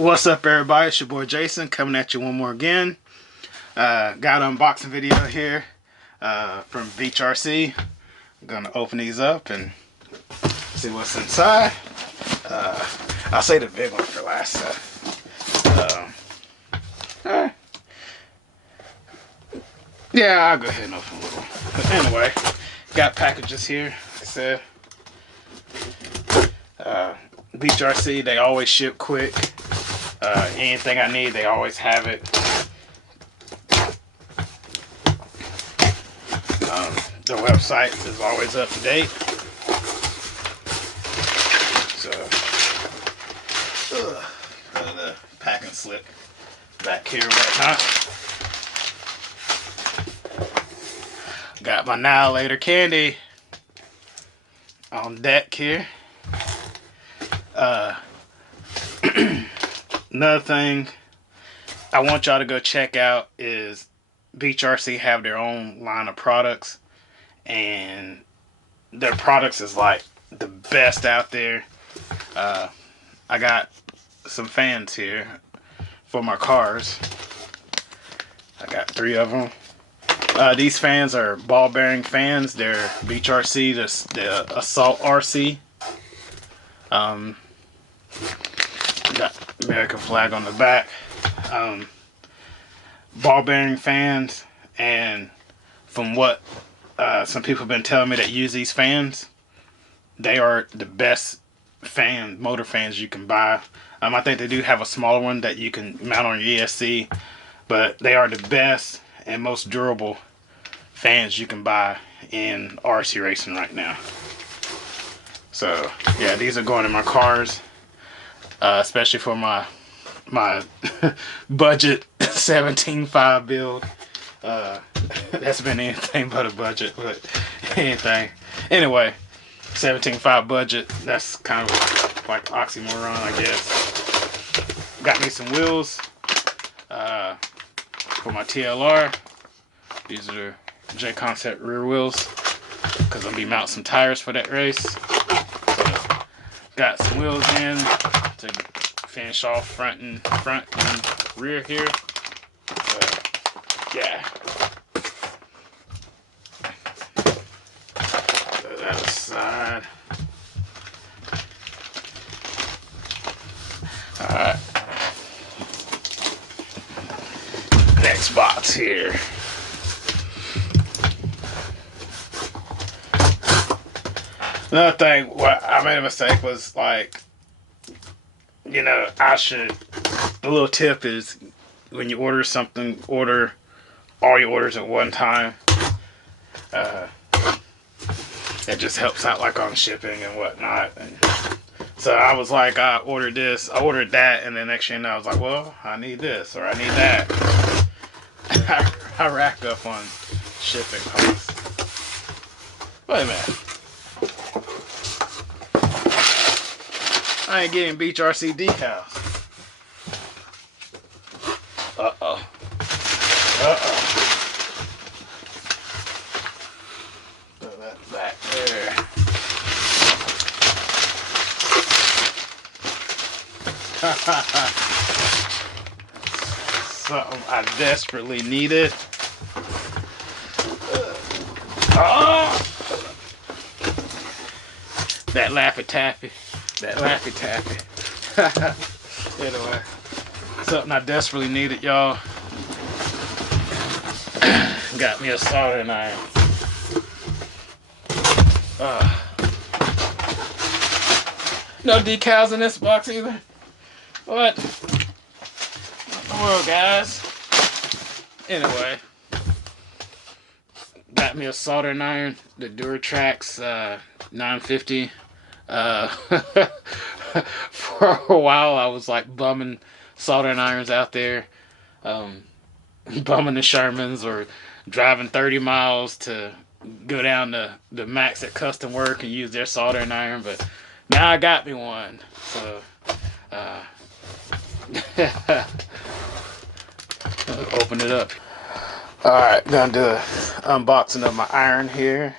What's up, everybody? It's your boy Jason coming at you one more again. Got an unboxing video here from Beach RC. I'm gonna open these up and see what's inside. I'll say the big one for last. Yeah, I'll go ahead and open a little. But anyway, got packages here. Like I said, Beach RC, they always ship quick. Anything I need, they always have it. The website is always up to date. So, the packing slip back here and whatnot. Got my now later candy on deck here. Another thing I want y'all to go check out is Beach RC have their own line of products, and their products is like the best out there. I got some fans here for my cars. I got 3 of them. These fans are ball bearing fans. They're Beach RC, the Assault RC. Got American flag on the back. Ball bearing fans, and from what some people have been telling me that use these fans, they are the best motor fans you can buy. I think they do have a smaller one that you can mount on your ESC, but they are the best and most durable fans you can buy in RC racing right now. So yeah, these are going in my cars, especially for my budget 17.5 build. That's been anything but a budget, but anything. Anyway, 17.5 budget, that's kind of like oxymoron, I guess. Got me some wheels for my TLR. These are the J Concept rear wheels, because I'm gonna be mounting some tires for that race. So, got some wheels in to finish off front and rear here. Yeah. Put that aside. Alright. Next box here. Another thing, what I made a mistake was, like, you know, the little tip is, when you order something, order all your orders at one time. It just helps out, like, on shipping and whatnot. And so I was like, I ordered this, I ordered that, and then next thing you know, I was like, well, I need this, or I need that. I racked up on shipping costs. Wait a minute. I ain't getting Beach RC decals. Uh-oh. Uh-oh. Put that back there. Something I desperately needed. Oh! That Laffy Taffy. That Laffy Taffy. Anyway, something I desperately needed, y'all. Got me a soldering iron. No decals in this box either. What? What in the world, guys? Anyway, got me a soldering iron, the Duratrax 950. For a while I was like bumming soldering irons out there, bumming the Shermans, or driving 30 miles to go down to the Max at Custom Work and use their soldering iron. But now I got me one, so open it up. Alright, gonna do an unboxing of my iron here.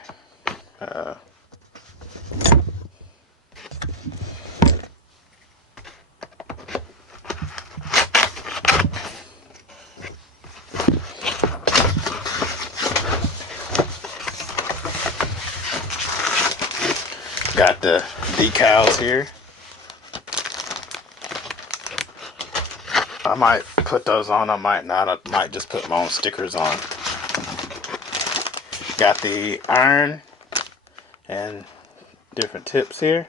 got the decals here. I might put those on, I might not. I might just put my own stickers on. Got the iron and different tips here.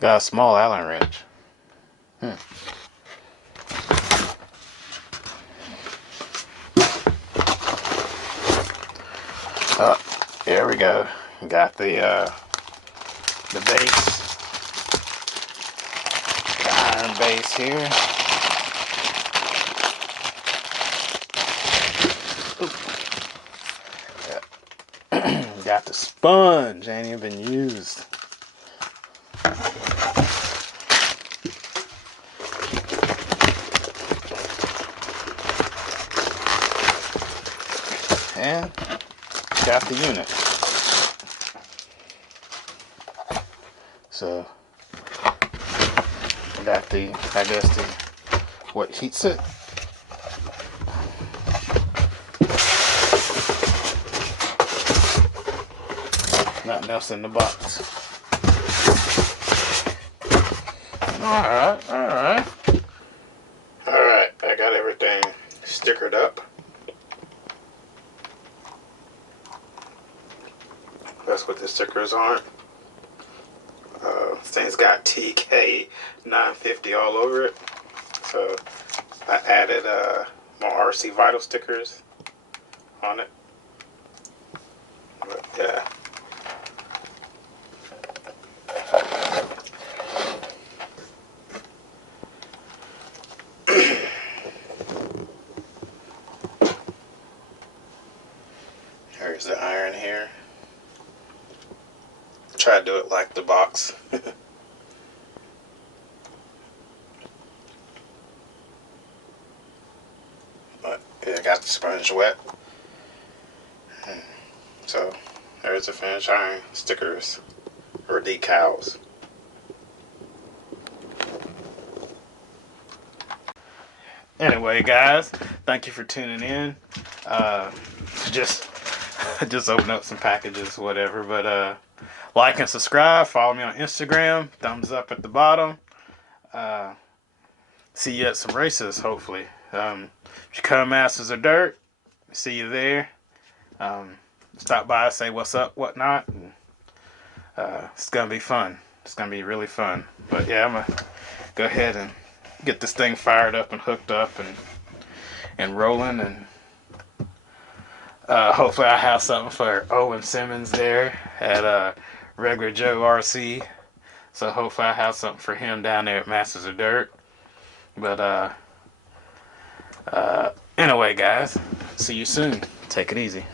Got a small Allen wrench. Oh, there we go. Got the base, the iron base here. Got the sponge, ain't even been used. And got the unit. So got the, I guess the, what heats it. Nothing else in the box. Alright, alright. Alright, I got everything stickered up. That's what the stickers are. This thing's got TK 950 all over it. So I added my RC Vital stickers on it. But yeah. Here's the iron here. Try to do it like the box. But yeah, I got the sponge wet. So there's the finished iron stickers or decals. Anyway, guys, thank you for tuning in. Just open up some packages, whatever. But like and subscribe. Follow me on Instagram. Thumbs up at the bottom. See you at some races, hopefully. If you come Masters of Dirt, see you there. Stop by, say what's up, whatnot. And, it's going to be fun. It's going to be really fun. But yeah, I'm going to go ahead and get this thing fired up and hooked up and rolling. And hopefully I have something for Owen Simmons there at Regular Joe RC. So hopefully I have something for him down there at Masters of Dirt. But anyway, guys, see you soon. Take it easy.